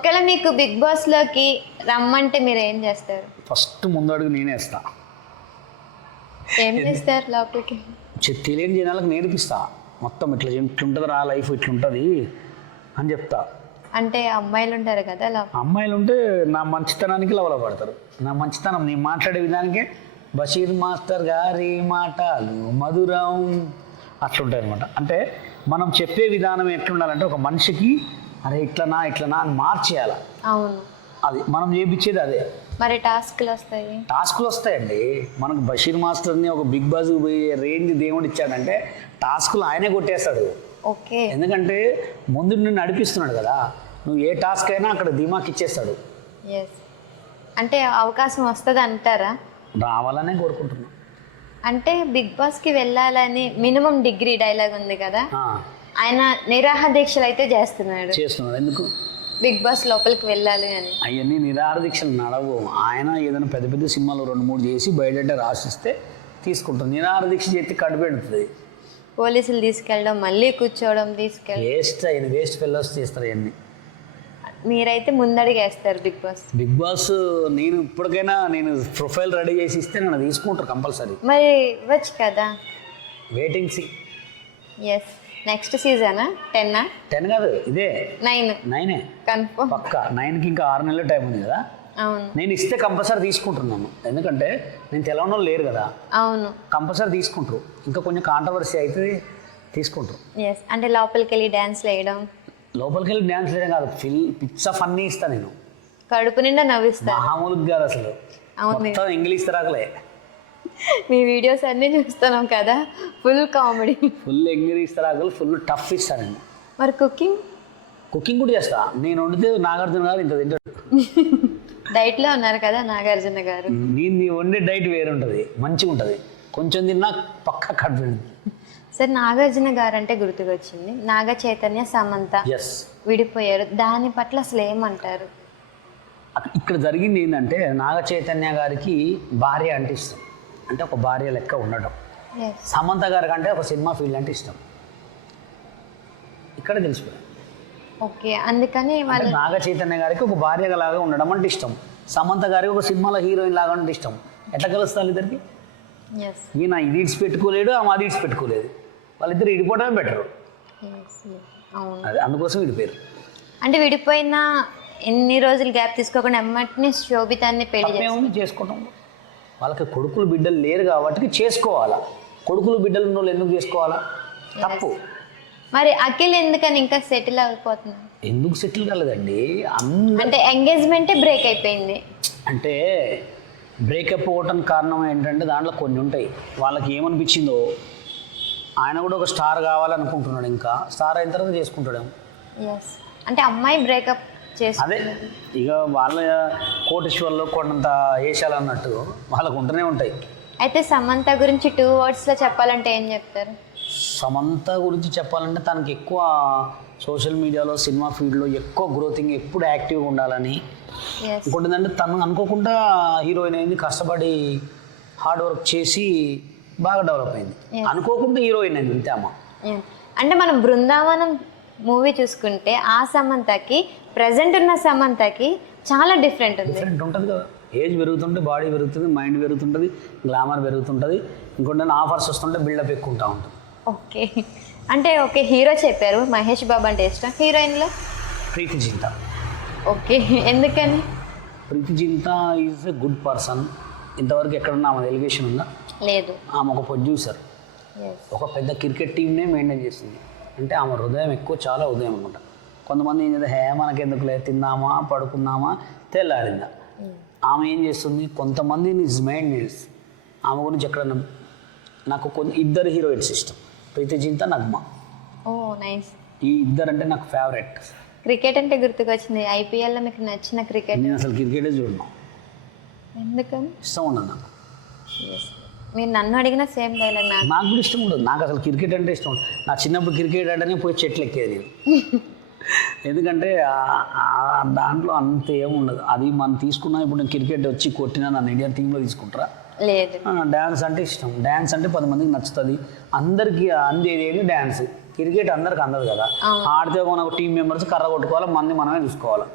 ఒకవేళ మీకు big boss లోకి రమ్మంటే మీరు ఏం చేస్తారు? ఫస్ట్ ముందడుగు నేనే వేస్తా. ఏం చేస్తారు లోపలికి? తెలియని జనాలకు నేర్పిస్తా మొత్తం ఇట్లుంటుంది రా లైఫ్ ఇట్లుంటుంది అని చెప్తా. అంటే అమ్మాయిలు ఉంటారు కదా అమ్మాయిలు ఉంటే నా మంచితనానికి లవల పడతారు. నా మంచితనం నేను మాట్లాడే విధానికే బషీర్ మాస్టర్ గారి మాటలు మధురం అట్లుంటాయి అనమాట. అంటే మనం చెప్పే విధానం ఎట్లుండాలంటే ఒక మనిషికి అరే ఇట్లనా అని మార్చేయాలి. అవును, అది మనం చేయించేది అదే. మరి టాస్క్లు వస్తాయండి మనకు. బషీర్ మాస్టర్ని ఒక బిగ్ బాస్ రేంజ్ దేవుడు ఇచ్చాడంటే టాస్క్లు ఆయనే కొట్టేస్తాడు. ఓకే, ఎందుకంటే ముందు నిన్ను నడిపిస్తున్నాడు కదా, నువ్వు ఏ టాస్క్ అయినా అక్కడ దిమాక్ ఇచ్చేస్తాడు. అంటే అవకాశం వస్తుంది అంటారా? రావాలనే కోరుకుంటున్నాను. అంటే బిగ్ బాస్కి వెళ్ళాలని మినిమం డిగ్రీ డైలాగ్ ఉంది కదా, ఆయన నిరాహార దీక్షలు అయితే చేస్తున్నాడు. ఎందుకు? బిగ్ బాస్ లోపలికి వెళ్ళాలి అని. అవన్నీ నిరాహార దీక్షలు నడవు. ఆయన ఏదైనా పెద్ద పెద్ద సినిమాలు 2-3 చేసి బయట రాసిస్తే తీసుకుంటుంది. నిరాహార దీక్ష చేతి కడుపెడుతుంది. పోలీసులు తీసుకెళ్ళడం, మళ్ళీ కూర్చోవడం, వేస్ట్ ఫెలోస్ చేస్తారు అవన్నీ. మీరైతే ముందడిగా వేస్తారు బిగ్ బాస్. నేను ఇప్పటికైనా ప్రొఫైల్ రెడీ చేసి ఇస్తే నన్ను తీసుకుంటారు కంపల్సరీ. మరి ఇవ్వచ్చు కదా. వెయిటింగ్ నెక్స్ట్ సీజనా 10 కాదు, ఇదే 9 కన్ఫర్మ్ పక్కా. 9కి ఇంకా 6 నెలల టైం ఉంది కదా. అవును, నేను ఇస్తే కంపల్సరీ తీసుకుంటున్నాను. ఎందుకంటే నేను తెలవని వాళ్ళు లేరు కదా. అవును, కంపల్సరీ తీసుకుంటారు. ఇంకా కొంచెం కాంట్రవర్సీ అయితే తీసుకుంటారు. అంటే లోపలికి వెళ్ళి డ్యాన్స్ వేయడం. లోపలికి వెళ్ళి డ్యాన్స్ వేయడం కాదు, పిచ్చ ఫన్నీ ఇస్తా నేను. కడుపు నిండా నవ్విస్తా. మామూలుగా కాదు అసలు. మొత్తం ఇంగ్లీష్ తరాకలే. మీ వీడియోస్ అన్నీ చూస్తున్నాం కదా, ఫుల్ కామెడీ, ఫుల్ ఇంగ్లీష్ తరాకులు, ఫుల్ టఫ్ ఇస్తాను. మరి కుకింగ్ కూడా చేస్తా. నేను వండితే నాగార్జున గారు ఇంత తింటాడు. డైట్లో ఉన్నారు కదా నాగార్జున గారు. నేను వండే డైట్ వేరే ఉంటుంది, మంచిగా ఉంటుంది. కొంచెం తిన్నా పక్కా కడుపు. సార్, నాగార్జున గారు అంటే గుర్తుకొచ్చింది, నాగ చైతన్య సమంత విడిపోయారు, దాని పట్ల అసలు ఏమంటారు? ఇక్కడ జరిగింది ఏంటంటే నాగ చైతన్య గారికి భార్య అంటే ఇష్టం, అంటే ఒక భార్య లెక్క ఉండడం. సమంత గారికి అంటే ఒక సినిమా ఫీల్డ్ అంటే ఇష్టం. ఇక్కడ తెలిసిపోయింది. ఓకే, అందుకని నాగ చైతన్య గారికి ఒక భార్య లాగా ఉండడం అంటే ఇష్టం, సమంత గారికి ఒక సినిమాలో హీరోయిన్ లాగా అంటే ఇష్టం. ఎట్లా కలుస్తారు ఇద్దరికి? ఈయన ఇది ఇడిచి పెట్టుకోలేడు, ఆమె అది ఇడిచి పెట్టుకోలేదు. వాళ్ళిద్దరు విడిపోవడమే బెటరు. అది అందుకోసం విడిపోయారు. అంటే విడిపోయిన ఎన్ని రోజులు గ్యాప్ తీసుకోకుండా ఎమ్మటిని శోభితాన్ని పెళ్లి చేసుకోవడం. వాళ్ళకి కొడుకులు బిడ్డలు లేరు కాబట్టి చేసుకోవాలా. కొడుకులు బిడ్డలు ఉన్న వాళ్ళు ఎందుకు చేసుకోవాలా? తప్పు. మరి అఖిల్ ఎందుకని ఇంకా సెటిల్ అయిపోతున్నారు? ఎందుకు సెటిల్ కాలేదండి? అంటే ఎంగేజ్మెంటే బ్రేక్ అయిపోయింది. అంటే బ్రేకప్ అవ్వటానికి కారణం ఏంటంటే దాంట్లో కొన్ని ఉంటాయి. వాళ్ళకి ఏమనిపించిందో, ఆయన కూడా ఒక స్టార్ కావాలనుకుంటున్నాడు. ఇంకా స్టార్ అయిన తర్వాత చేసుకుంటాడేమో. అంటే అమ్మాయి బ్రేకప్ అదే ఇక వాళ్ళ కోటేశ్వర్లో కొండంత వేసాలన్నట్టు వాళ్ళకు ఉంటూనే ఉంటాయి. అయితే సమంత గురించి 2 wordsలో చెప్పాలంటే ఏం చెప్తారు? సమంత గురించి చెప్పాలంటే తనకి ఎక్కువ సోషల్ మీడియాలో, సినిమా ఫీల్డ్లో ఎక్కువ గ్రోతింగ్, ఎప్పుడు యాక్టివ్గా ఉండాలని. ఇంకోటి ఏంటంటే తను అనుకోకుండా హీరోయిన్ అయింది, కష్టపడి హార్డ్ వర్క్ చేసి బాగా డెవలప్ అయింది. అనుకోకుండా హీరోయిన్ అయింది అంతే అమ్మ. అంటే మనం బృందావనం మూవీ చూసుకుంటే ఆ సమంతకి ప్రజెంట్ ఉన్న సమంతకి చాలా డిఫరెంట్ ఉంటుంది కదా. ఏజ్ పెరుగుతుంటే బాడీ పెరుగుతుంది, మైండ్ పెరుగుతుంటుంది, గ్లామర్ పెరుగుతుంటుంది. ఇంకోటి ఆఫర్స్ వస్తుంటే బిల్డప్ ఎక్కుంటా ఉంటుంది. ఓకే, అంటే ఓకే, హీరో చెప్పారు మహేష్ బాబు అంటే ఇష్టం. హీరోయిన్లో ప్రీతి జింతా. ఓకే, ఎందుకని? Preity Zinta is a good person. ఇంతవరకు ఎక్కడన్నా ఆమె ఎలిగేషన్ ఉందా? లేదు. ఆమె ఒక ప్రొడ్యూసర్, ఒక పెద్ద క్రికెట్ టీమ్నే మెయింటైన్ చేస్తుంది. అంటే ఆమె హృదయం ఎక్కువ, చాలా హృదయం అనమాట. కొంతమంది ఏం చేస్తే మనకెందుకులే, తిందామా పడుకుందామా తెల్లారిందా. ఆమె ఏం చేస్తుంది, కొంతమందిని మెయింటెనెన్స్. ఆమె గురించి ఎక్కడన్నా నాకు ఇద్దరు హీరోయిన్స్ ఇష్టం, ప్రీతి జింతా, నగ్మ. ఓ నైస్. ఈ ఇద్దరు అంటే నాకు ఫేవరెట్. క్రికెట్ అంటే గుర్తుకొచ్చింది, ఐపీఎల్లో మీకు నచ్చిన క్రికెట్? నేను అసలు క్రికెటే చూడను. ఎందుకని? ఇష్టం ఉండదు నాకు. మీరు నన్ను అడిగిన సేమ్ డైలాగ్. నాకు కూడా ఇష్టం ఉండదు. నాకు అసలు క్రికెట్ అంటే ఇష్టం ఉండదు. నా చిన్నప్పుడు క్రికెట్ ఆడనే పోయి చెట్లు ఎక్కేది నేను. ఎందుకంటే దాంట్లో అంత ఏముండదు. అది మనం తీసుకున్నా, ఇప్పుడు నేను క్రికెట్ వచ్చి కొట్టినా నన్ను ఇండియా టీంలో తీసుకుంటారా? లేదు. డ్యాన్స్ అంటే ఇష్టం. డ్యాన్స్ అంటే 10 మందికి నచ్చుతుంది. అందరికీ అందేది డ్యాన్స్. క్రికెట్ అందరికి అందదు కదా. ఆడితే మనకు టీం మెంబర్స్ కర్ర కొట్టుకోవాలి, మనమే చూసుకోవాలి.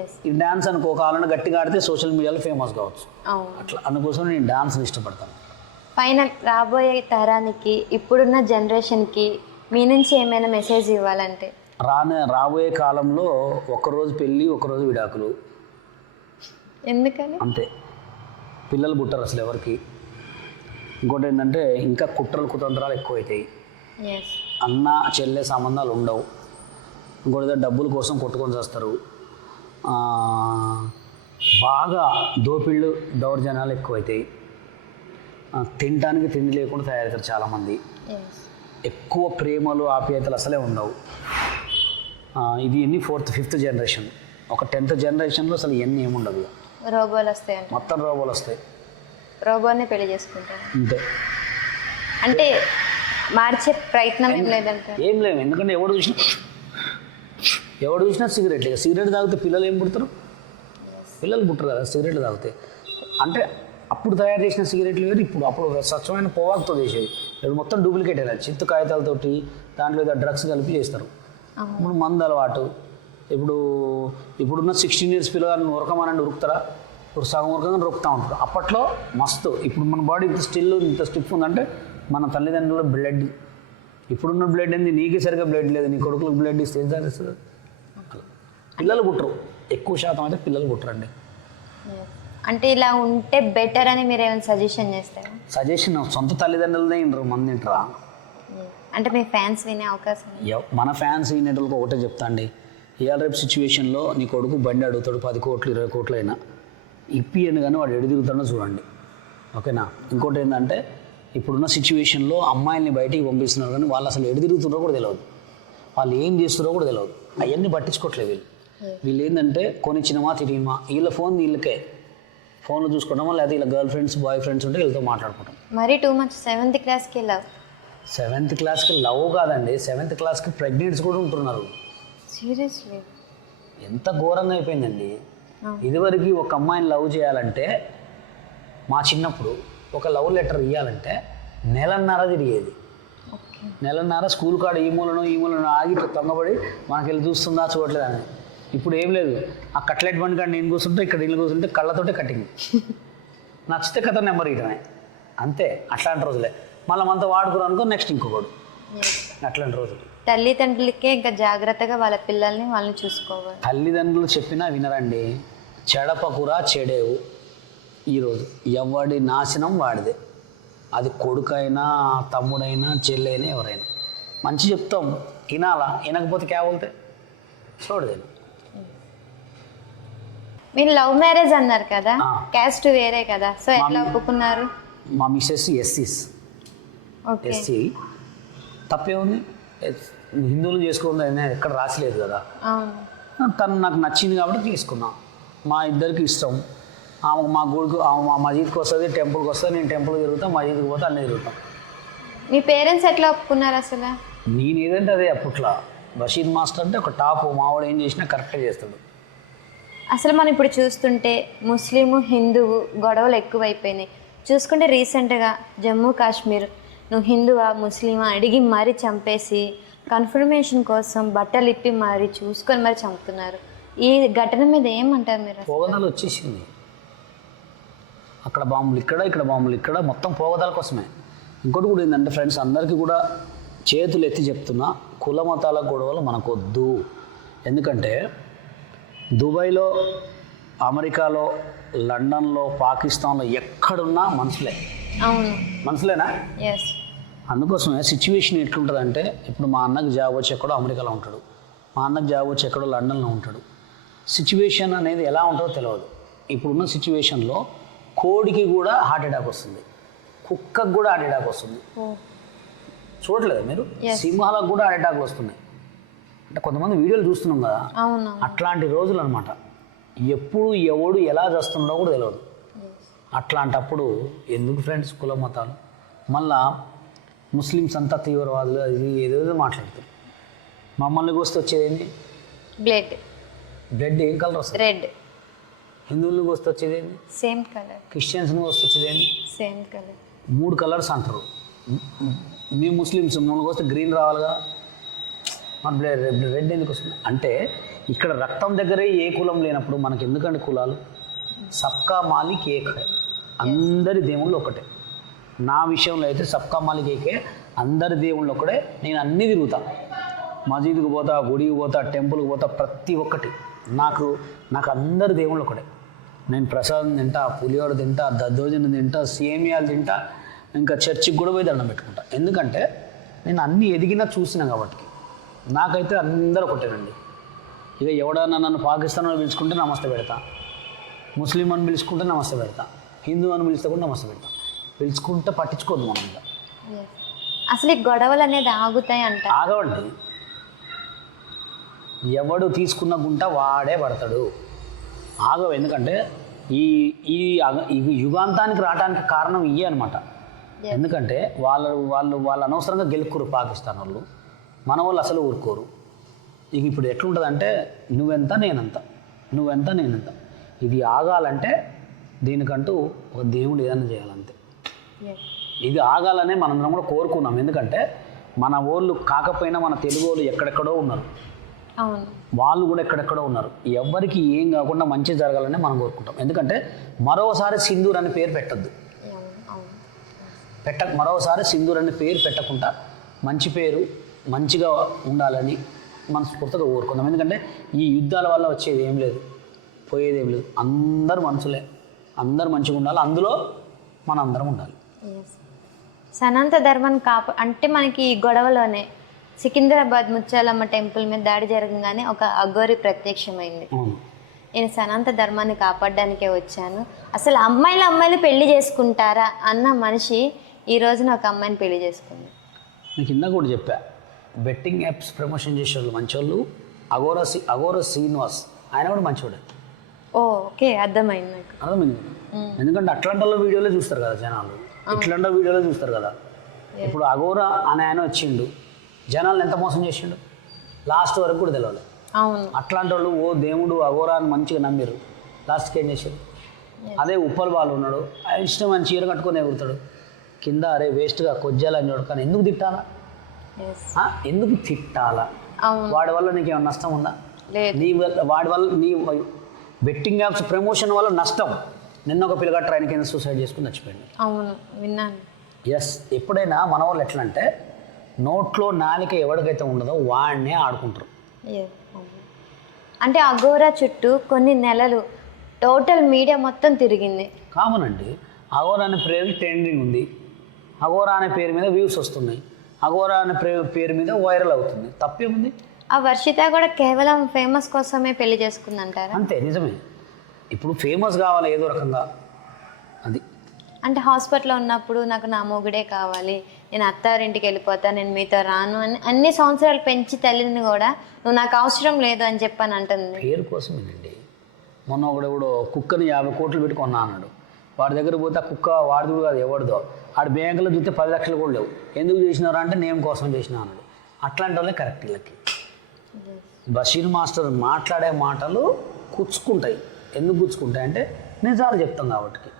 ఎస్ ఈ డ్యాన్స్ అనుకో కావాలన్నా గట్టిగా ఆడితే సోషల్ మీడియాలో ఫేమస్ కావచ్చు. అవును. అట్లా అందుకోసం నేను డాన్స్ని ఇష్టపడతాను. ఫైనల్ రాబోయే తరానికి ఇప్పుడున్న జనరేషన్కి మీ నుంచి ఏమైనా మెసేజ్ ఇవ్వాలంటే? రాబోయే కాలంలో ఒకరోజు పెళ్ళి ఒకరోజు విడాకులు ఎందుకని? అంతే. పిల్లలు పుట్టరు అసలు ఎవరికి. ఇంకోటి ఏంటంటే ఇంకా కుట్రలు కుతంత్రాలు ఎక్కువైతాయి. ఎస్ అన్న చెల్లె సంబంధాలు ఉండవు. ఇంకోటి డబ్బుల కోసం కొట్టుకొని చేస్తారు. బాగా దోపిళ్ళు దౌర్జన్యాలు ఎక్కువైతాయి. తినడానికి తిండి లేకుండా తయారవుతారు చాలామంది. ఎస్ ఎక్కువ ప్రేమలు ఆప్యాయతలు అసలే ఉండవు. ఇది ఎన్ని 4th 5th జనరేషన్. ఒక 10th జనరేషన్లో అసలు ఇవన్నీ ఏముండదు. రోబోలు వస్తాయంట. మొత్తం రోబోలు వస్తాయి. రోబోని పెళ్లి చేసుకుంటారు అంతే. అంటే మార్చే ప్రయత్నం ఏం లేదంటే? ఏం లేవు. ఎందుకంటే ఎవడు చూసినా సిగరెట్ తాగితే పిల్లలు ఏం పుడతారు? పిల్లలు పుట్టరు కదా సిగరెట్లు తాగితే. అంటే అప్పుడు తయారు చేసిన సిగరెట్లు వేరు, అప్పుడు స్వచ్ఛమైన పొగాకుతో చేసేవి. ఇప్పుడు మొత్తం డూప్లికేట్ అయినా చిత్తు కాగితాలతోటి దాంట్లో ఏదో డ్రగ్స్ కలిపి చేస్తారు. ఇప్పుడు మందు అలవాటు. ఇప్పుడున్న 16 years పిల్లగాలను ఉరకమనండి ఉరుకుతారా? ఇప్పుడు సగం ఉరకంగా ఉరుకుతూ ఉంటారు. అప్పట్లో మస్తు. ఇప్పుడు మన బాడీ ఇంత స్టిఫ్ ఉందంటే మన తల్లిదండ్రుల బ్లడ్. ఇప్పుడున్న బ్లడ్ ఏంది? నీకే సరిగ్గా బ్లడ్ లేదు, నీ కొడుకులకు బ్లడ్ ఇస్తే ఏం తెలుస్తుంది? పిల్లలు పుట్టరు. ఎక్కువ శాతం అయితే పిల్లలు పుట్టరండి. అంటే ఇలా ఉంటే బెటర్ అని మీరు ఏమైనా సజెషన్ చేస్తారా? సజెషన్ సొంత తల్లిదండ్రులనే వినరు, మంది వింటరా? అంటే మీ ఫ్యాన్స్ వినే అవకాశం? మన ఫ్యాన్స్ వినేటోళ్ళకి ఒకటే చెప్తా అండి. ఇవాళ రేపు సిచ్యువేషన్లో నీ కొడుకు బండి అడుగుతాడు 10 కోట్లు 20 కోట్లు అయినా ఇప్పియను కానీ వాడు ఎడు తిరుగుతాడో చూడండి. ఓకేనా? ఇంకోటి ఏంటంటే ఇప్పుడున్న సిచ్యువేషన్లో అమ్మాయిల్ని బయటికి పంపిస్తున్నారు కానీ వాళ్ళు అసలు ఎడు తిరుగుతున్నారో కూడా తెలియదు, వాళ్ళు ఏం చేస్తున్నారో కూడా తెలియదు. అవన్నీ పట్టించుకోవట్లేదు వీళ్ళు ఏంటంటే కొనిచ్చినమా తిరిగిమా, వీళ్ళ ఫోన్ వీళ్ళకే, ఫోన్లో చూసుకుంటామా లేదా వీళ్ళ గర్ల్ ఫ్రెండ్స్ బాయ్ ఫ్రెండ్స్ ఉంటే వీళ్ళతో మాట్లాడుకుంటాం. మరి టూ మచ్. 7th క్లాస్కి లవ్. 7th క్లాస్కి లవ్ కాదండి, 7th క్లాస్కి ప్రెగ్నెంట్స్ కూడా ఉంటున్నారు. సీరియస్లీ? ఎంత ఘోరంగా అయిపోయిందండి. ఇదివరకు ఒక అమ్మాయిని లవ్ చేయాలంటే మా చిన్నప్పుడు ఒక లవ్ లెటర్ ఇవ్వాలంటే నెలన్నర తిరిగేది. నెలన్నర స్కూల్ కాడ ఈ మూలను ఆగి తొంగబడి మనకి వెళ్ళి చూస్తుందా చూడలేదు అని. ఇప్పుడు ఏం లేదు, ఆ కట్లెట్ బండి కాడ నేను కూర్చుంటే ఇక్కడ ఇల్లు కూర్చుంటే కళ్ళతోటే కట్టింగ్, నచ్చితే కథ నెంబర్ ఇయటమే అంతే. అట్లాంటి రోజులే. మళ్ళీ మనతో వాడుకున్నాం అనుకో నెక్స్ట్ ఇంకొకడు. అట్లాంటి రోజులు. తల్లిదండ్రులకే ఇంకా జాగ్రత్తగా వాళ్ళని చూసుకోవాలి. తల్లిదండ్రులు చెప్పినా వినరండి. చెడపకురా చెడేవు. ఈరోజు ఎవడి నాశనం వాడిదే. అది కొడుకైనా తమ్ముడైనా చెల్లైనా ఎవరైనా. మంచి చెప్తాం వినాలా, వినకపోతే కేవలితే చూడదేను. మీరు లవ్ మ్యారేజ్ అన్నారు కదా, క్యాస్ట్ వేరే కదా, సో ఎట్లా ఒప్పుకున్నారు? మా మిస్సెస్ ఎస్సీ. తప్పే ఉంది, హిందువులు చేసుకోవాలి ఎక్కడ రాసలేదు కదా. తను నాకు నచ్చింది కాబట్టి తీసుకున్నా. మా ఇద్దరికి ఇష్టం. ఆమె మా గుడికి మా మసీద్కి వస్తుంది, టెంపుల్కి వస్తుంది, నేను టెంపుల్కి తిరుగుతాను, మసీద్కి పోతే అన్నీ తిరుగుతాం. మీ పేరెంట్స్ ఎట్లా ఒప్పుకున్నారు అసలు? నేను ఏదంటే అదే అప్పట్లో. బషీద్ మాస్టర్ అంటే ఒక టాప్, మావాడు ఏం చేసినా కరెక్ట్గా చేస్తాడు. అసలు మనం ఇప్పుడు చూస్తుంటే ముస్లిము హిందువు గొడవలు ఎక్కువైపోయినాయి. చూసుకుంటే రీసెంట్గా జమ్మూ కాశ్మీర్ నువ్వు హిందువా ముస్లిమా అడిగి మరీ చంపేసి కన్ఫర్మేషన్ కోసం బట్టలు ఇప్పి మరీ చూసుకొని మరీ చంపుతున్నారు. ఈ ఘటన మీద ఏమంటారు మీరు? పోగదాలు వచ్చేసింది. అక్కడ బాంబులు ఇక్కడ బాంబులు ఇక్కడ, మొత్తం పోగదాల కోసమే. ఇంకోటి కూడా ఏంటంటే ఫ్రెండ్స్, అందరికీ కూడా చేతులు ఎత్తి చెప్తున్నా, కుల మతాల గొడవలు మనకొద్దు. ఎందుకంటే దుబాయ్లో, అమెరికాలో, లండన్లో, పాకిస్తాన్లో ఎక్కడున్నా మనుషులే. అవును, మనుషులేనా? ఎస్. అందుకోసమే సిచ్యువేషన్ ఎట్లుంటుందంటే, ఇప్పుడు మా అన్నకి జాబ్ వచ్చి ఎక్కడో అమెరికాలో ఉంటాడు, మా అన్నకి జాబ్ వచ్చి ఎక్కడో లండన్లో ఉంటాడు. సిచ్యువేషన్ అనేది ఎలా ఉంటుందో తెలియదు. ఇప్పుడున్న సిచ్యువేషన్లో కోడికి కూడా హార్ట్ అటాక్ వస్తుంది, కుక్కకు కూడా హార్ట్ అటాక్ వస్తుంది. చూడలేదు మీరు? సింహాలకు కూడా హార్ట్ అటాక్లు వస్తున్నాయి. అంటే కొంతమంది వీడియోలు చూస్తున్నాం కదా, అట్లాంటి రోజులు అనమాట. ఎప్పుడు ఎవడు ఎలా చేస్తుండో కూడా తెలియదు. అట్లాంటప్పుడు ఎందుకు ఫ్రెండ్స్ కుల మతాలు? మళ్ళా ముస్లిమ్స్ అంతా తీవ్రవాదులు అది ఏదేదో మాట్లాడతారు. మమ్మల్ని వస్తే వచ్చేది ఏంటి? బ్లడ్ ఏం కలర్ వస్తుంది? రెడ్. హిందువులకు వస్తే వచ్చేది ఏంటి? Same colour. క్రిస్టియన్స్ని వస్తే వచ్చేది ఏంటి? Same colour. 3 కలర్స్ అంటారు. మీ ముస్లిమ్స్ మమ్మల్ని వస్తే గ్రీన్ రావాలిగా. మన రెడ్ ఎందుకు వస్తుంది అంటే ఇక్కడ రక్తం దగ్గరే ఏ కులం లేనప్పుడు మనకి ఎందుకంటే కులాలు? సబ్కా మాలిక్ ఏక్ హై, అందరి దేవుళ్ళు ఒకటే. నా విషయంలో అయితే సబ్కా మాలిక్ ఏకే, అందరి దేవుళ్ళు ఒకటే. నేను అన్నీ తిరుగుతా, మసీదుకి పోతా, గుడికి పోతా, టెంపుల్కి పోతా, ప్రతి ఒక్కటి నాకు అందరి దేవుళ్ళు ఒకటే. నేను ప్రసాదం తింటా, పులిహోర తింటా, దద్దోజనం తింటా, సేమియాలు తింటా, ఇంకా చర్చికి కూడా పోయి దండం పెట్టుకుంటా. ఎందుకంటే నేను అన్నీ ఎదిగినా చూసినా కాబట్టి. నాకైతే అందరూ ఒకటేనండి. ఇక ఎవడన్నా నన్ను పాకిస్తాన్ అని పిలుచుకుంటే నమస్తే పెడతా, ముస్లిం అని పిలుచుకుంటే నమస్తే పెడతా, హిందూ అని పిలిస్తే కూడా నమస్తే పెడతా. పిలుచుకుంటే పట్టించుకోద్దు మనం. ఇంకా అసలు ఈ గొడవలు అనేది ఆగుతాయి అంట? ఆగవండి. ఎవడు తీసుకున్న గుంట వాడే పడతాడు. ఆగవు. ఎందుకంటే ఈ ఈ యుగాంతానికి రావడానికి కారణం ఇవే అనమాట. ఎందుకంటే వాళ్ళు అనవసరంగా గెలుక్కురు పాకిస్తాన్ వాళ్ళు, మన వాళ్ళు అసలు ఊరుకోరు. ఇక ఇప్పుడు ఎట్లుంటుందంటే నువ్వెంత నేనంత, నువ్వెంత నేనంత. ఇది ఆగాలంటే దీనికంటూ ఒక దేవుడు ఏదైనా చేయాలంతే. ఇది ఆగాలనే మనందరం కూడా కోరుకున్నాం. ఎందుకంటే మన వాళ్ళు కాకపోయినా మన తెలుగు వాళ్ళు ఎక్కడెక్కడో ఉన్నారు, వాళ్ళు కూడా ఎక్కడెక్కడో ఉన్నారు. ఎవరికి ఏం కాకుండా మంచి జరగాలని మనం కోరుకుంటాం. ఎందుకంటే మరోసారి సింధూర్ అనే పేరు పెట్టద్దు, మరోసారి సింధూర్ అనే పేరు పెట్టకుండా మంచి పేరు మంచిగా ఉండాలని మనస్ఫూర్తిగా కోరుకుందాం. ఎందుకంటే ఈ యుద్ధాల వల్ల వచ్చేది ఏం లేదు, పోయేది ఏం లేదు. అందరు మనుషులే, అందరు మంచిగా ఉండాలి, అందులో మన అందరం ఉండాలి. సనాతన ధర్మాన్ని అంటే మనకి ఈ గొడవలోనే సికింద్రాబాద్ ముత్యాలమ్మ టెంపుల్ మీద దాడి జరగగానే ఒక అఘోరి ప్రత్యక్షమైంది. నేను సనాతన ధర్మాన్ని కాపాడడానికే వచ్చాను, అసలు అమ్మాయిలు పెళ్లి చేసుకుంటారా అన్న మనిషి ఈ రోజున ఒక అమ్మాయిని పెళ్లి చేసుకుంది. నేను కింద కూడా చెప్పా, బెట్టింగ్ యాప్స్ ప్రమోషన్ చేసేవాళ్ళు మంచోళ్ళు. అఘోర శ్రీనివాస్ ఆయన కూడా మంచివాడే. ఓకే, అర్థమైంది నాకు. అర్థమైంది. ఎందుకంటే అట్లాంటి వీడియోలో చూస్తారు కదా జనాలు, ఇట్లాంటి వీడియోలో చూస్తారు కదా. ఇప్పుడు అఘోర అనే ఆయన వచ్చిండు, జనాలను ఎంత మోసం చేసిండు లాస్ట్ వరకు కూడా తెలియదు. అవును, అట్లాంటి వాళ్ళు ఓ దేవుడు అఘోరా అని మంచిగా నమ్మిరు, లాస్ట్కి ఏం చేశారు? అదే ఉప్పల్ బాలు ఉన్నాడు, ఇష్టం అని చీర కట్టుకొని ఎగురుతాడు కింద, అరే వేస్ట్గా కొజ్జాలని చూడు. కానీ ఎందుకు తిట్టాలా? ఎందుకు తిట్టాలా? వాడి వల్ల నీకు ఏమైనా నష్టం ఉందా? వాడి వల్ల నీ బెట్టింగ్ యాప్స్ ప్రమోషన్ వల్ల నష్టం. నిన్న ఒక పిల్లగా ట్రైన్ కింద సూసైడ్ చేసుకుని చచ్చిపోయింది. అవును, విన్నాను. ఎస్, ఎప్పుడైనా మన వాళ్ళు ఎట్లా అంటే నోట్లో నాలిక ఎవరికైతే ఉండదో వాడినే ఆడుకుంటారు. అంటే అఘోరా చుట్టూ కొన్ని నెలలు టోటల్ మీడియా మొత్తం తిరిగింది. కామన్ అండి. అఘోరా అనే పేరు ట్రెండింగ్ ఉంది, అఘోరా అనే పేరు మీద వ్యూస్ వస్తున్నాయి, అఘోరా అనే పేరు మీద వైరల్ అవుతుంది. తప్పేముంది? ఆ వర్షిత కూడా కేవలం ఫేమస్ కోసమే పెళ్లి చేసుకుందంటారా? అంతే, నిజమే. ఇప్పుడు ఫేమస్ కావాలి ఏదో రకంగా, అది. అంటే హాస్పిటల్లో ఉన్నప్పుడు నాకు నా మొగుడే కావాలి, నేను అత్తారింటికి వెళ్ళిపోతా, నేను మీతో రాను అని అన్ని సంవత్సరాలు పెంచి తల్లిని కూడా నువ్వు నాకు అవసరం లేదు అని చెప్పని అంటుంది. పేరు కోసమేనండి. మొన్న ఒకడెవడో కుక్కని 50 కోట్లు పెట్టి కొన్నా అన్నాడు. వాడి దగ్గర పోతే ఆ కుక్క వాడిది కాదు ఎవరిదో, ఆడు బ్యాంకులో చూస్తే 10 లక్షలు కూడా లేవు. ఎందుకు చేసినారా అంటే నేమ్ కోసం చేసినా అన్నాడు. అట్లాంటి వాళ్ళే కరెక్ట్ వీళ్ళకి. బషీర్ మాస్టర్ మాట్లాడే మాటలు గుచ్చుకుంటాయి. ఎందుకు గుచ్చుకుంటాయి అంటే నిజాలు చెప్తాం కాబట్టి.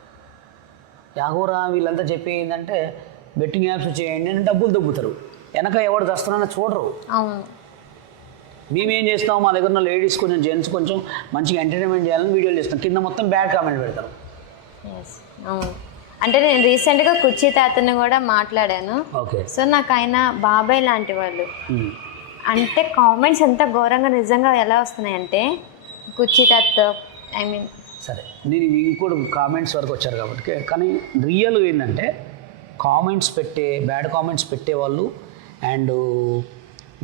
యాగోరా వీళ్ళంతా చెప్పే ఏంటంటే బెట్టింగ్ యాప్స్ చేయండి అని డబ్బులు దొబ్బుతారు, వెనక ఎవరు చేస్తున్నారో చూడరు. మేమేం చేస్తాం, మా దగ్గర ఉన్న లేడీస్ కొంచెం జెంట్స్ కొంచెం మంచిగా ఎంటర్టైన్మెంట్ చేయాలని వీడియోలు చేస్తాం, కింద మొత్తం బ్యాడ్ కామెంట్ పెడతారు. అంటే నేను రీసెంట్గా కుర్చీ తాతని కూడా మాట్లాడాను. సో నాకు ఆయన బాబాయ్ లాంటి వాళ్ళు. అంటే కామెంట్స్ ఎంత ఘోరంగా నిజంగా ఎలా వస్తున్నాయంటే కుర్చీ తాత ఐ మీన్ సరే, నేను ఇంకోటి కామెంట్స్ వరకు వచ్చారు కాబట్టి. కానీ రియల్గా ఏంటంటే కామెంట్స్ బ్యాడ్ కామెంట్స్ పెట్టేవాళ్ళు అండ్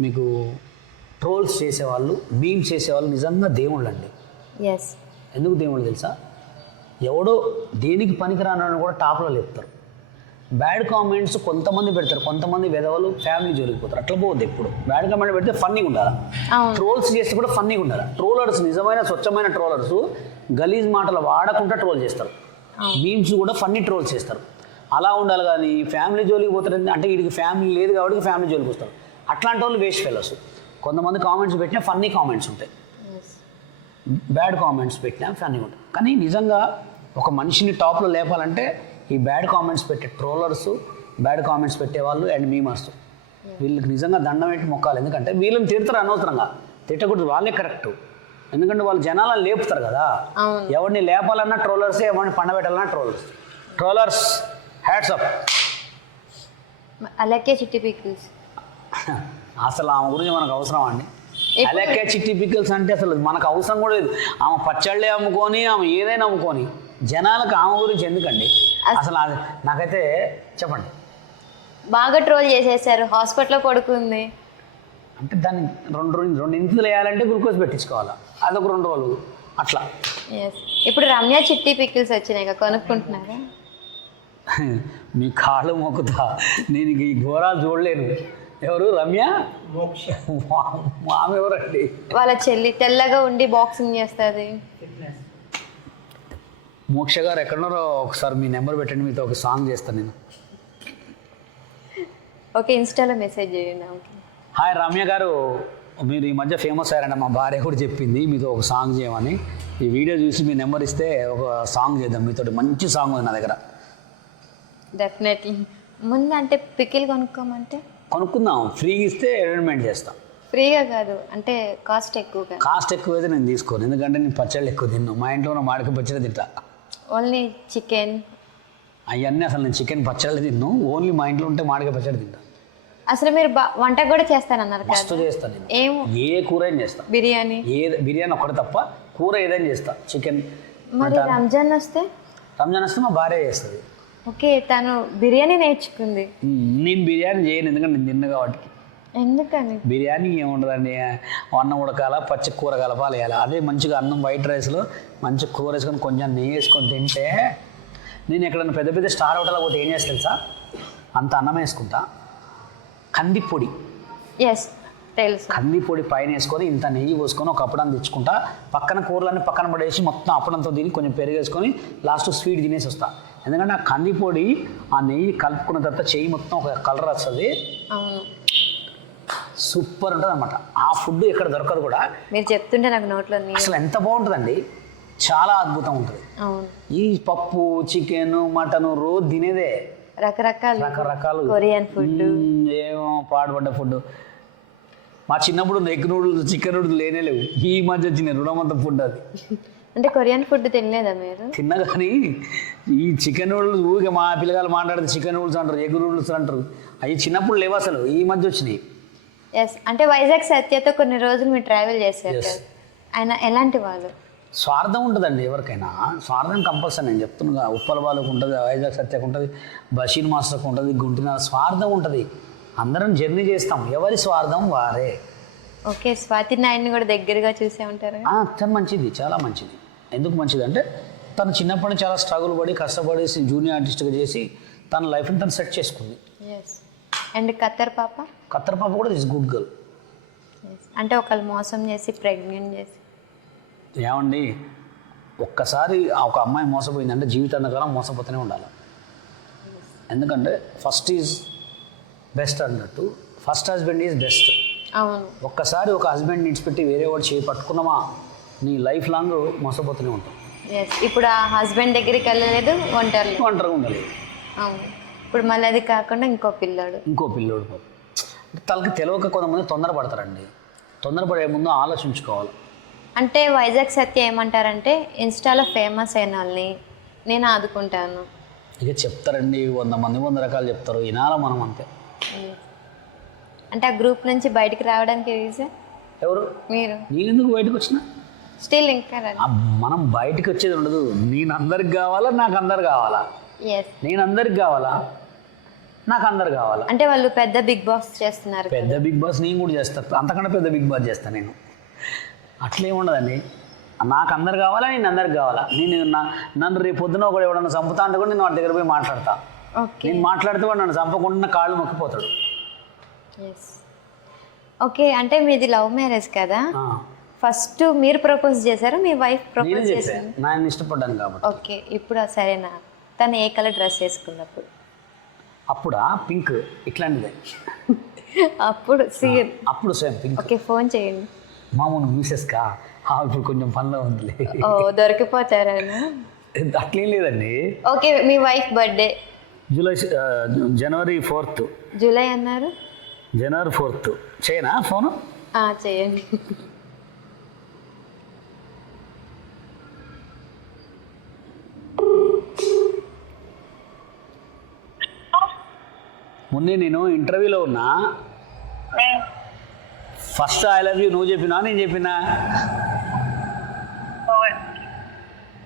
మీకు ట్రోల్స్ చేసేవాళ్ళు, మీమ్స్ చేసేవాళ్ళు నిజంగా దేవుళ్ళు అండి. ఎందుకు దేవుళ్ళు తెలుసా? ఎవడో దేనికి పనికిరానని కూడా టాప్లో లేపుతారు. బ్యాడ్ కామెంట్స్ కొంతమంది పెడతారు, కొంతమంది వెధవలు ఫ్యామిలీ జోలికిపోతారు. అట్లా పోవద్దు. ఎప్పుడు బ్యాడ్ కామెంట్ పెడితే ఫన్నీగా ఉండాలి, ట్రోల్స్ చేస్తే కూడా ఫన్నీగా ఉండాలి. ట్రోలర్స్ నిజమైన స్వచ్ఛమైన ట్రోలర్స్ గలీజ్ మాటలు వాడకుండా ట్రోల్ చేస్తారు, మీమ్స్ కూడా ఫన్నీ ట్రోల్స్ చేస్తారు. అలా ఉండాలి. కానీ ఫ్యామిలీ జోలికి పోతారు అంటే వీడికి ఫ్యామిలీ లేదు కాబట్టి ఫ్యామిలీ జోలికి వస్తారు. అట్లాంటి వాళ్ళు వేస్ట్ ఫెలోస్. కొంతమంది కామెంట్స్ పెట్టినా ఫన్నీ కామెంట్స్ ఉంటాయి, బ్యాడ్ కామెంట్స్ పెట్టినా ఫన్నీ ఉంటాయి. కానీ నిజంగా ఒక మనిషిని టాప్లో లేపాలంటే ఈ బ్యాడ్ కామెంట్స్ పెట్టే ట్రోలర్స్, బ్యాడ్ కామెంట్స్ పెట్టేవాళ్ళు అండ్ మీమర్స్ వీళ్ళకి నిజంగా దండం పెట్టి మొక్కాలి. ఎందుకంటే వీళ్ళని తిడతారు అనవసరంగా, తిట్టకూడదు, వాళ్ళే కరెక్ట్. ఎందుకంటే వాళ్ళు జనాలను లేపుతారు కదా. ఎవరిని లేపాలన్నా ట్రోలర్స్, ఎవరిని పండబెట్టాలన్నా ట్రోలర్స్ హ్యాట్స్ అప్. అలాగే చిట్టి పికిల్స్ అసలు ఆమె గురించి మనకు అవసరం అండి. అలాగే చిట్టి పికిల్స్ అంటే అసలు మనకు అవసరం కూడా లేదు. ఆమె పచ్చళ్ళే అమ్ముకొని, ఆమె ఏదైనా అమ్ముకొని, జనాలకు ఆమె గురించి ఎందుకండి అసలు? నాకైతే చెప్పండి. బాగా ట్రోల్ చేసేసారు, హాస్పిటల్లో పడుకుంది అంటే దాన్ని రెండు ఇంచులు వేయాలంటే గ్లూకోజ్ పెట్టించుకోవాలి, అదొక 2 రోజులు అట్లా. ఇప్పుడు రమ్య చిట్టి పికిల్స్ వచ్చినాయి, కొనుక్కుంటున్నారా? మీ కాళ్ళు మొక్కుతా, నేను ఈ ఘోరాలు చూడలేను. ఎవరు రమ్య? ఆమె ఎవరండి? వాళ్ళ చెల్లి, తెల్లగా ఉండి బాక్సింగ్ చేస్తుంది. మోక్ష గారు ఎక్కడున్నారో ఒకసారి మీ నెంబర్ పెట్టండి, మీతో ఒక సాంగ్ చేస్తాను నేను. ఓకే, ఇన్స్టాలో మెసేజ్ చేయండి. హాయ్ రమ్య గారు, మీరు ఈ మధ్య ఫేమస్ అయ్యారంట, మా భార్య కూడా చెప్పింది మీతో ఒక సాంగ్ చేయమని. ఈ వీడియో చూసి మీ నెంబర్ ఇస్తే ఒక సాంగ్ చేద్దాం మీతో. మంచి సాంగ్ ఉంది నా దగ్గర. డెఫినెట్లీ. ముందు అంటే పికిల్ కొనుక్కోమంటే కొనుక్కుందాం, ఫ్రీగా ఇస్తే అరేంజ్మెంట్ చేస్తాం. ఫ్రీగా కాదు అంటే కాస్ట్ ఎక్కువగా. కాస్ట్ ఎక్కువైతే నేను తీసుకోను, ఎందుకంటే నేను పచ్చళ్ళు ఎక్కువ తిన్నాను. మా ఇంట్లో ఉన్న మామిడికాయ పచ్చడి తింటా. ఓన్లీ చికెన్ అవన్నీ అసలు నేను చికెన్ పచ్చళ్ళు తిన్నాను, ఓన్లీ మా ఇంట్లో ఉంటే మామిడికాయ పచ్చడి తింటాను. అసలు మీరు వంట కూడా చేస్తానన్నారు కదా? మస్తు చేస్తాను నేను. ఏం? ఏ కూర అయినా చేస్తాను. బిర్యానీ? బిర్యానీ ఒక్కటి తప్ప కూర ఏదైనా చేస్తా. చికెన్. మరి రంజాన్ వస్తే? రంజాన్ వస్తే మా భార్య చేస్తుంది. ఓకే, తను బిర్యానీ నేర్చుకుంది. నేను బిర్యానీ చేయను, ఎందుకంటే నేను తిన్న కాబట్టి. ఎందుకని? బిర్యానీ ఏముండదండి, అన్నం ఉడకాల, పచ్చి కూర కలపాలి, వేయాలి. అదే మంచిగా అన్నం వైట్ రైస్లో మంచి కూర వేసుకొని కొంచెం నెయ్యి వేసుకొని తింటే. నేను ఎక్కడన్నా పెద్ద పెద్ద స్టార్ హోటల్ పోతే ఏం చేస్తా తెలుసా? అంత అన్నం వేసుకుంటా, కందిపొడి. ఎస్ తెలుసు. కందిపొడి పైన వేసుకొని ఇంత నెయ్యి పోసుకొని ఒక అప్పడం తెచ్చుకుంటా, పక్కన కూరలన్నీ పక్కన పడేసి మొత్తం అప్పడంతో తిని కొంచెం పెరుగు వేసుకొని లాస్ట్ స్వీట్ తినేసి వస్తా. ఎందుకంటే ఆ కందిపొడి ఆ నెయ్యి కలుపుకున్న తర్వాత చెయ్యి మొత్తం ఒక కలర్ వస్తుంది, సూపర్ ఉంటుంది అనమాట. ఆ ఫుడ్ ఎక్కడ దొరకదు కూడా. మీరు చెప్తుంటే నాకు నోట్లో అసలు ఎంత బాగుంటుందండి, చాలా అద్భుతం ఉంటుంది. ఈ పప్పు, చికెన్, మటన్ రోజు తినేదే. రకరకాలు కొరియన్ ఫుడ్, ఏమో పాడుపడ్డ ఫుడ్. మా చిన్నప్పుడు ఎగ్ నూడిల్స్, చికెన్ నూడిల్స్ లేనే లేవు. ఈ మధ్య వచ్చిన రుణమంత ఫుడ్ అది. అంటే కొరియన్ ఫుడ్ తినలేదా మీరు? తిన్నా, కానీ ఈ చికెన్ నూడిల్స్ ఊరికే మా పిల్లగాలు మాట్లాడితే చికెన్ నూడిల్స్ అంటారు, ఎగ్ నూడిల్స్ అంటారు. అవి చిన్నప్పుడు లేవు అసలు, ఈ మధ్య వచ్చినాయి. ఎస్, అంటే వైజాగ్ సత్యతో కొన్ని రోజులు మీరు ట్రావెల్ చేశారు కదా, ఆయన ఎలాంటి వాళ్ళు? స్వార్థం ఉంటుందండి ఎవరికైనా, స్వార్థం కంపల్సరీ. నేను చెప్తున్నా, ఉప్పల వాళ్ళకు ఉంటుంది, వైజాగ్ సత్యకు ఉంటుంది, బషీర్ మాస్టర్కి ఉంటుంది, గుంటినాథ్ స్వార్థం ఉంటుంది. అందరం జర్నీ చేస్తాం, ఎవరి స్వార్థం వారే. ఓకే, స్వాతి నాయుడిని కూడా దగ్గరగా చూసే ఉంటారు. చాలా మంచిది, చాలా మంచిది. ఎందుకు మంచిది అంటే తను చిన్నప్పటి నుంచి చాలా స్ట్రగుల్ పడి కష్టపడి జూనియర్ ఆర్టిస్ట్గా చేసి తన లైఫ్ని తను సెట్ చేసుకుంది. అండ్ కత్తర్ పాప కూడా ఈజ్ గుడ్ గర్ల్. అంటే ఒకళ్ళు మోసం చేసి ప్రెగ్నెంట్ చేసి. ఏమండి, ఒక్కసారి ఒక అమ్మాయి మోసపోయిందంటే జీవితాంతకాలం మోసపోతూనే ఉండాలి. ఎందుకంటే ఫస్ట్ ఈజ్ బెస్ట్ అన్నట్టు, ఫస్ట్ హస్బెండ్ ఈజ్ బెస్ట్. అవును. ఒక్కసారి ఒక హస్బెండ్ నిడిచిపెట్టి వేరే వాడు చేయి పట్టుకున్నామా, నీ లైఫ్ లాంగ్ మోసపోతూనే ఉంటాం. ఇప్పుడు ఆ హస్బెండ్ దగ్గరికి వెళ్ళలేదు, ఒంటరిగా ఉండలేదు. అవును. ఇప్పుడు మళ్ళీ అది కాకుండా ఇంకో పిల్లోడు తనకి తెలియక కొంతమంది తొందరపడతారండి. తొందరపడే ముందు ఆలోచించుకోవాలి. అంటే వైజాగ్ సత్య ఏమంటారంటే, ఇన్స్టాలో ఫేమస్ అయిన వాళ్ళని నేను ఆదుకుంటాను ఇక చెప్తారండి, 100 మంది 100 రకాలు చెప్తారు, వినాలా మనం అంతే. అంటే ఆ గ్రూప్ నుంచి బయటికి రావడానికి రీజన్ ఎవరు? మీరు. నేను ఎందుకు బయటకు వచ్చినా? స్టిల్ ఇంకా మనం బయటకు వచ్చేది ఉండదు. నేను అందరికి కావాలా, నాకు అందరు కావాలా? నేను అందరికి కావాలా, నాకు అందరు కావాలా? అంటే వాళ్ళు పెద్ద బిగ్ బాస్ చేస్తున్నారు. పెద్ద బిగ్ బాస్ నేను కూడా చేస్తాను, అంతకన్నా పెద్ద బిగ్ బాస్ చేస్తాను నేను. అట్లే ఉండదండి. నాకు అందరు కావాలా, నేను అందరికి కావాలా. నన్ను రేపు పొద్దున ఒకడు ఎవడన్నా చంపుతా అంటే కూడా నేను వాడి దగ్గర పోయి మాట్లాడతా. నేను మాట్లాడితే వాడు నన్ను చంపకుండా కాళ్ళు మొక్కిపోతాడు. ఓకే, అంటే మీది లవ్ మ్యారేజ్ కదా? ఫస్ట్ మీరు ప్రపోజ్ చేశారు, మీ వైఫ్ ప్రపోజ్ చేశారు? నేను ఇష్టపడ్డాను కాబట్టి. ఓకే, ఇప్పుడు సరేనా? తను ఏ కలర్ డ్రెస్ వేసుకున్నప్పుడు? అప్పుడా పింక్, ఇట్లాంటిదే. అప్పుడు సేమ్ పింక్. ఓకే, ఫోన్ చేయండి. మామూలు మిసెస్కా? ఇప్పుడు కొంచెం పనిలో ఉంది. దొరికిపోతారా? అట్లేం లేదండి. ఓకే, మీ వైఫ్ బర్త్డే జనవరి 4th. జూలై అన్నారు. జనవరి 4th చేయనా ఫోను? చేయండి. మొన్నే నేను ఇంటర్వ్యూలో ఉన్నా. ఫస్ట్ ఐ లవ్ యూ నువ్వు చెప్పినా నేను చెప్పినా?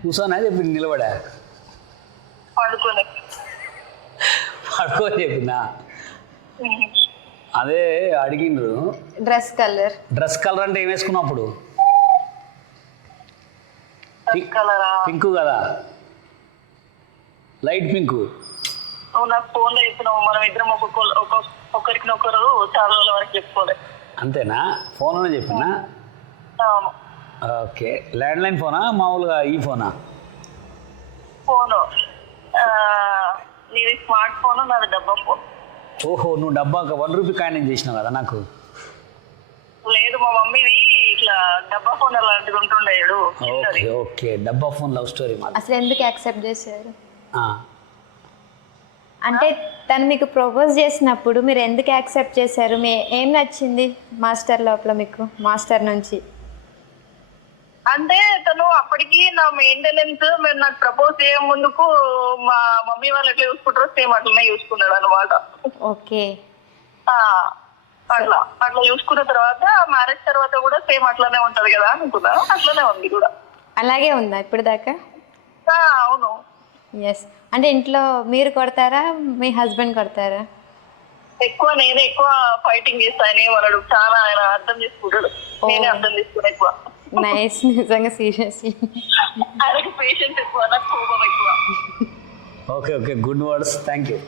కూర్చోనా చెప్పి నిలబడా? పడుకోని చెప్పినా? అదే అడిగిండ్రు. డ్రెస్ కలర్ అంటే ఏం వేసుకున్నప్పుడు? పింక్ కదా, లైట్ పింక్. నాకు ఫోన్ లో చెప్పినావు మనం ఇద్దరం ఒకరికినొకరు చాలా రోజుల వరకు చెప్పుకోలేదు. అంతేనా? ఫోన్లోనే చెప్పినా? ఓకే. ల్యాండ్లైన్ ఫోనా మామూలుగా ఈ ఫోనా? ఫోను నీది స్మార్ట్ ఫోన్, నాది డబ్బా ఫోన్. ఓహో, నువ్వు డబ్బా ₹1 కాయిన్ చేసినావు కదా నాకు. లేదు, మా మమ్మీది ఇట్లా డబ్బా ఫోన్ అలాంటిది ఉంటుండేడు. ఓకే ఓకే, డబ్బా ఫోన్ లవ్ స్టోరీ మాది. అసలు ఎందుకు యాక్సెప్ట్ చేశారు? అంటే తను మీకు ప్రపోజ్ చేసినప్పుడు మీరు ఎందుకు యాక్సెప్ట్ చేశారు? ఏం నచ్చింది మాస్టర్ లోపల మీకు, మాస్టర్ నుంచి? అంటే తను అప్పటికి నా మెయింటెనెన్స్, మేము నాకు ప్రపోజ్ చేయ ముందుకు మా మమ్మీ వాళ్ళు ఎట్లా చూసుకుంటారో సేమ్ అట్లనే చూసుకున్నాడు అనమాట. ఓకే. అట్లా చూసుకున్న తర్వాత మ్యారేజ్ తర్వాత కూడా సేమ్ అట్లానే ఉంటది కదా అనుకున్నా. అట్లనే ఉంది కూడా. అలాగే ఉందా ఇప్పుడు దాకా? అవును. ఎస్. అంటే ఇంట్లో మీరు కొడతారా, మీ హస్బెండ్ కొడతారా? నేనే ఎక్కువ ఫైటింగ్ చేస్తాను. వాడు చాలా ఆయన అర్థం చేసుకుంటాడు, నేనే అర్థం చేసుకున్నా ఎక్కువ. నైస్. నిజంగా సీరియస్. ఆయనకి పేషెన్స్ ఎక్కువ, నాకు కోపం ఎక్కువ. Okay okay, good words, thank you.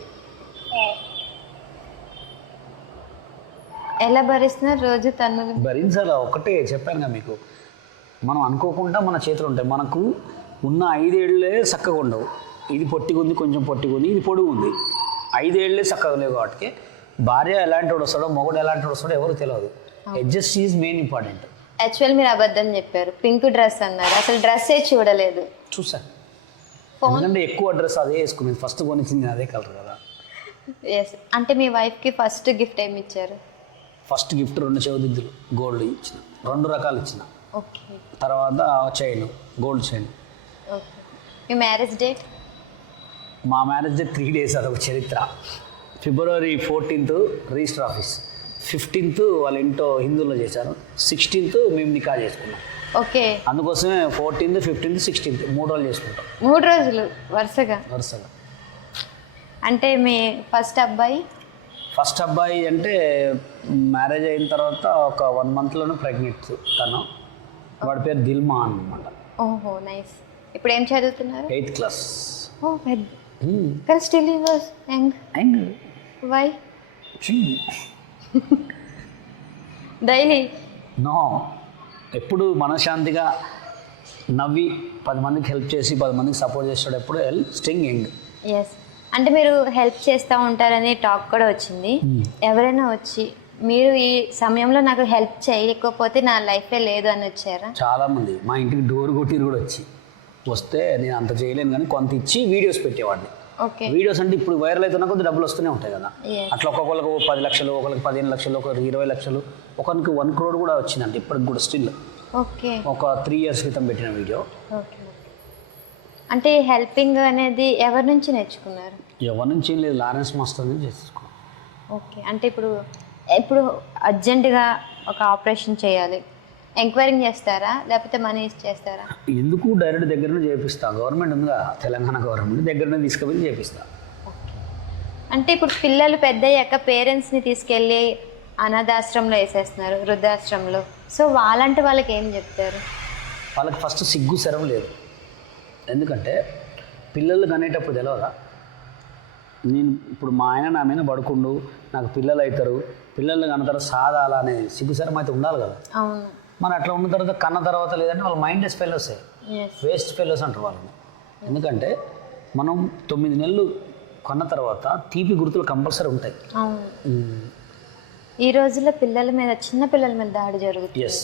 ఎలా భరిస్తున్నారు రోజు తను? భరించాలా? ఒకటే చెప్పాను కదా మీకు, మనం అనుకోకుండా మన చేతులు ఉంటాయి. మనకు ఉన్న 5 ఏళ్ళే చక్కగా ఉండవు. ఇది పొట్టిగా ఉంది, కొంచెం పొట్టిగా ఉంది, ఇది పొడుగు ఉంది. 5 ఏళ్ళే చక్కగా లేవు. కాబట్టి భార్య ఎలాంటి వాడు వస్తాడో, మొగుడు ఎలాంటి వాడు వస్తాడో ఎవరు తెలియదు. Adjust is main important. Actual మీరు అబద్ధం చెప్పారు, పింక్ డ్రెస్ అన్నారు. అసలు డ్రెస్సే చూడలేదు. చూసాను, ఎందుకంటే ఎక్కువ డ్రెస్ అదే వేసుకునేది. ఫస్ట్ కొనిచ్చింది అదే కలర్ కదా. ఎస్. అంటే మీ వైఫ్కి ఫస్ట్ గిఫ్ట్ ఏమి ఇచ్చారు? ఫస్ట్ గిఫ్ట్ 2 చెవిదిద్దులు గోల్డ్ ఇచ్చిన, 2 రకాలు ఇచ్చిన. ఓకే. తర్వాత చైన్, గోల్డ్ చైన్. ఓకే. మీ మ్యారేజ్ డేట్? మా మ్యారేజ్ డే 3 days, అదొక చరిత్ర. February 14th register office, 15th వాళ్ళ ఇంట్లో హిందువులో చేశారు, 16th మేము నికా చేసుకున్నాం. ఓకే. అందుకోసమే 14th, 15th, 16th 3 రోజులు చేసుకుంటాం. 3 రోజులు వరుసగా? అంటే మీ ఫస్ట్ అబ్బాయి అంటే మ్యారేజ్ అయిన తర్వాత ఒక 1 monthలోనే ప్రెగ్నెంట్ తను. వాడి పేరు దిల్మాన్ అన్నమాట. ఓహో, నైస్. ఇప్పుడు ఏం చదువుతున్నారు? 8th class. ఓ పెద్ద. కానీ still you was young. Why? Daily? No, ఎప్పుడు మనశ్శాంతిగా నవ్వి 10 మందికి హెల్ప్ చేసి 10 మందికి సపోర్ట్ చేస్తాడు. ఎప్పుడు స్టింగ్ యంగ్. ఎస్. అంటే మీరు హెల్ప్ చేస్తూ ఉంటారని టాక్ కూడా వచ్చింది. ఎవరైనా వచ్చి మీరు ఈ సమయంలో నాకు హెల్ప్ చేయకపోతే నా లైఫే లేదు అని వచ్చారా? చాలామంది మా ఇంటికి డోర్ కొట్టిరు కూడా వస్తే నేను అంత చేయలేను కానీ కొంత ఇచ్చి వీడియోస్ పెట్టేవాడిని. ఓకే. వీడియోస్ అంటే ఇప్పుడు వైరల్ అవుతున్నా కొద్ది డబ్బులు వస్తూనే ఉంటాయి కదా. అట్లా ఒక్కొక్కరికి 10 లక్షలు, ఒకరికి 15 లక్షలు, ఒకరికి 20 లక్షలు, ఒకరికి 1 crore కూడా వచ్చిందంటే ఇప్పటికి కూడా స్టిల్. ఓకే. ఒక 3 years క్రితం పెట్టిన వీడియో. ఓకే. అంటే హెల్పింగ్ అనేది ఎవరి నుంచి నేర్చుకున్నారు? ఎవరి నుంచి ఏం లేదు, లారెన్స్ మాస్టర్ నుంచి చేసుకున్నాను. ఓకే. అంటే ఇప్పుడు అర్జెంటుగా ఒక ఆపరేషన్ చేయాలి, ఎంక్వైరింగ్ చేస్తారా లేకపోతే మనీ చేస్తారా? ఎందుకు డైరెక్ట్ దగ్గరనే చేపిస్తా. గవర్నమెంట్ ఉందిగా, తెలంగాణ గవర్నమెంట్, దగ్గరనే తీసుకువెళ్ళి చేపిస్తా. అంటే ఇప్పుడు పిల్లలు పెద్దయ్యాక పేరెంట్స్ని తీసుకెళ్ళి అనాథాశ్రమంలో వేసేస్తున్నారు, వృద్ధాశ్రమంలో. సో వాళ్ళకి ఏం చెప్తారు? వాళ్ళకి ఫస్ట్ సిగ్గు శరం లేదు. ఎందుకంటే పిల్లలు కనేటప్పుడు తెలియదా, నేను ఇప్పుడు మా ఆయన నా మీద పడుకుండు, నాకు పిల్లలు అవుతారు, పిల్లలు కన్న తర్వాత సాదాలా అనే సిగ్గుశరం అయితే ఉండాలి కదా. అవును. మరి అట్లా ఉన్న తర్వాత కన్న తర్వాత లేదంటే వాళ్ళ మైండ్లెస్ ఫెలోస్, వేస్ట్ ఫెలోస్ అంటారు వాళ్ళని. ఎందుకంటే మనం 9 నెలలు కన్న తర్వాత తీపి గుర్తులు కంపల్సరీ ఉంటాయి. ఈ రోజుల్లో పిల్లల మీద, చిన్న పిల్లల మీద దాడి జరుగుతుంది. ఎస్.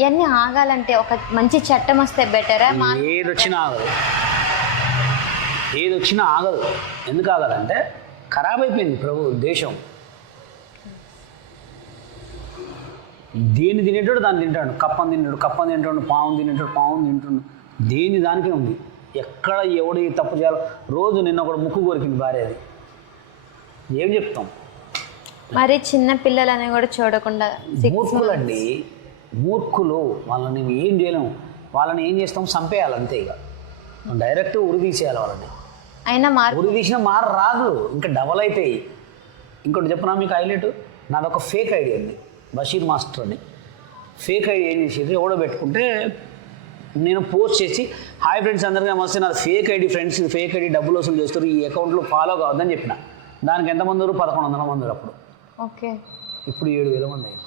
ఇవన్నీ ఆగాలంటే ఒక మంచి చట్టం వస్తే బెటరా? ఏదొచ్చినా ఆగదు. ఎందుకు ఆగదంటే ఖరాబ్ అయిపోయింది దేశం. దేన్ని తినేటోడు దాన్ని తింటాడు, కప్పని తింటాడు, పావును తినేటోడు పావును తింటాడు. దేని దానికే ఉంది. ఎక్కడ ఎవడు తప్పు చేయాలో. రోజు నిన్న ఒకడు ముక్కు కొరికింది భార్య, అది ఏం చెప్తాం. మరి చిన్న పిల్లలని కూడా చూడకుండా మూర్ఖులండి, మూర్ఖులు. వాళ్ళని ఏం చేయలేము. వాళ్ళని ఏం చేస్తాం, చంపేయాలి అంతే. ఇక డైరెక్ట్ ఉరి తీసేయాలి వాళ్ళని. అయినా ఉరి తీసిన రాదు, ఇంకా డబల్ అవుతాయి. ఇంకోటి చెప్పనా మీకు హైలైట్, నాదొక ఫేక్ ఐడి ఉంది, బషీర్ మాస్టర్ అని. ఫేక్ ఐడి ఏం చేసేది, ఎవడో పెట్టుకుంటే నేను పోస్ట్ చేసి, హాయ్ ఫ్రెండ్స్ అందరికీ నమస్తే, నాది fake ID friends, fake ID డబ్బులు వసూలు చేస్తారు, ఈ అకౌంట్లో ఫాలో కావద్దని చెప్పిన. దానికి ఎంతమంది 1100 మంది అప్పుడు. ఓకే, ఇప్పుడు 7000 మంది అయ్యారు.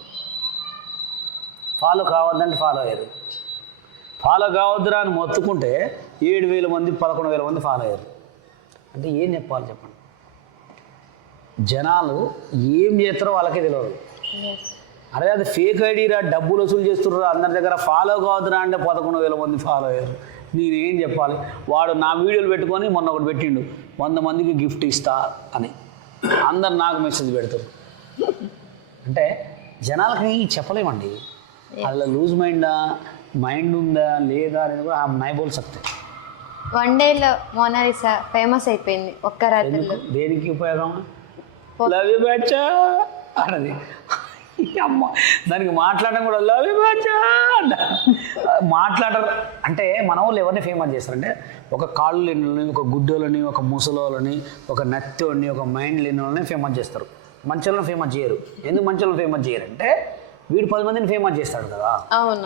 ఫాలో కావద్దంటే ఫాలో అయ్యారు. ఫాలో కావద్దురా అని మొత్తుకుంటే 7000 మంది 11,000 మంది ఫాలో అయ్యారు. అంటే ఏం చెప్పాలి చెప్పండి. జనాలు ఏం చేస్తారో వాళ్ళకే తెలియదు. అరే అది ఫేక్ ఐడిరా, డబ్బులు వసూలు చేస్తుర్రా అందరి దగ్గర, ఫాలో కావద్దురా అంటే 11,000 మంది ఫాలో అయ్యారు. నేనేం చెప్పాలి. వాడు నా వీడియోలు పెట్టుకొని మొన్న ఒకటి పెట్టిండు, 100 మందికి గిఫ్ట్ ఇస్తా అని. అందరు నాకు మెసేజ్ పెడతారు. అంటే జనాలకి చెప్పలేమండి. అలా లూజ్ మైండ్ ఉందా లేదా అనేది కూడా నై బోల్ సక్తే. 1 డేలో మోనాలిసా ఫేమస్ అయిపోయింది ఒక్క రాత్రిలో. దేనికి ఉపయోగం? లవ్ యూ బచ్చా అన్నది. అమ్మ దానికి మాట్లాడడం కూడా లవ్ యూ బచ్చా అంట. మాట్లాడరు. అంటే మన వాళ్ళు ఎవరిని ఫేమస్ చేస్తారంటే, ఒక కాళ్ళు లేని వాళ్ళని, ఒక గుడ్డోళ్ళని, ఒక ముసలోళ్ళని, ఒక నత్తోడిని, ఒక మైండ్ లేని వాళ్ళని ఫేమస్ చేస్తారు. మంచి వాళ్ళని ఫేమస్ చేయరు. ఎందుకు మంచి వాళ్ళని ఫేమస్ చేయరంటే, వీడు 10 మందిని ఫేమస్ చేస్తాడు కదా.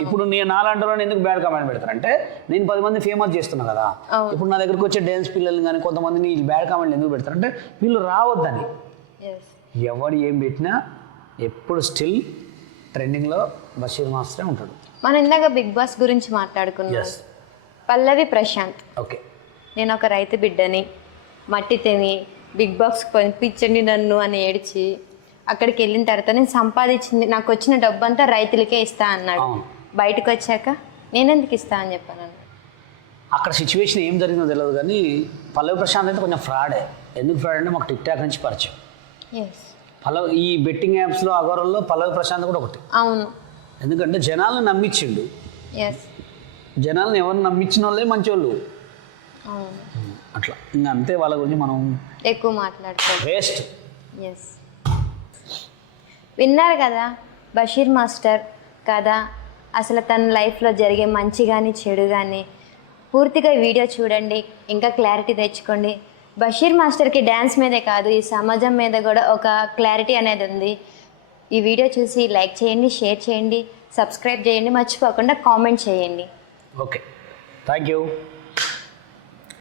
ఇప్పుడు నేను నాలాంటి వాళ్ళని ఎందుకు బ్యాడ్ కామెంట్ పెడతారంటే, నేను 10 మందిని ఫేమస్ చేస్తున్నా కదా. ఇప్పుడు నా దగ్గరికి వచ్చే డ్యాన్స్ పిల్లల్ని కానీ కొంతమందిని బ్యాడ్ కామెంట్లు ఎందుకు పెడతారంటే, వీళ్ళు రావద్దని. ఎవడు ఏం పెట్టినా ఎప్పుడు స్టిల్ ట్రెండింగ్లో బషీర్ మాస్టరే ఉంటాడు. మనం ఇందాక బిగ్ బాస్ గురించి మాట్లాడుకున్నాం. పల్లవి ప్రశాంత్, ఓకే, నేను ఒక రైతు బిడ్డని, మట్టి తిని బిగ్ బాస్కి పంపించండి నన్ను అని ఏడ్చి అక్కడికి వెళ్ళిన తర్వాత నేను సంపాదించింది, నాకు వచ్చిన డబ్బు అంతా రైతులకే ఇస్తా అన్నాడు. బయటకు వచ్చాక నేనెందుకు ఇస్తా అని చెప్పాను. అక్కడ సిచ్యువేషన్ ఏం జరిగిందో తెలియదు కానీ పల్లవి ప్రశాంత్ అయితే కొంచెం ఫ్రాడే. ఎందుకు ఫ్రాడ్ అంటే, మాకు టిక్ టాక్ నుంచి పరిచయం. ఈ బెట్టింగ్ యాప్స్లో అగోరల్లో పల్లవి ప్రశాంత్ కూడా ఒకటి. అవును, ఎందుకంటే జనాలను నమ్మించిండు. జనాలను ఎవరిని నమ్మించిన వాళ్ళే మంచి వాళ్ళు. అట్లా ఇంకా అంతే. వాళ్ళ గురించి మనం ఎక్కువ మాట్లాడుకోవాలి. వేస్ట్. విన్నారు కదా బషీర్ మాస్టర్ కదా. అసలు తన లైఫ్లో జరిగే మంచి కానీ చెడు కానీ పూర్తిగా వీడియో చూడండి, ఇంకా క్లారిటీ తెచ్చుకోండి. బషీర్ మాస్టర్కి డ్యాన్స్ మీదే కాదు, ఈ సమాజం మీద కూడా ఒక క్లారిటీ అనేది ఉంది. ఈ వీడియో చూసి లైక్ చేయండి, షేర్ చేయండి, సబ్స్క్రైబ్ చేయండి, మర్చిపోకుండా కామెంట్ చేయండి. Okay, thank you.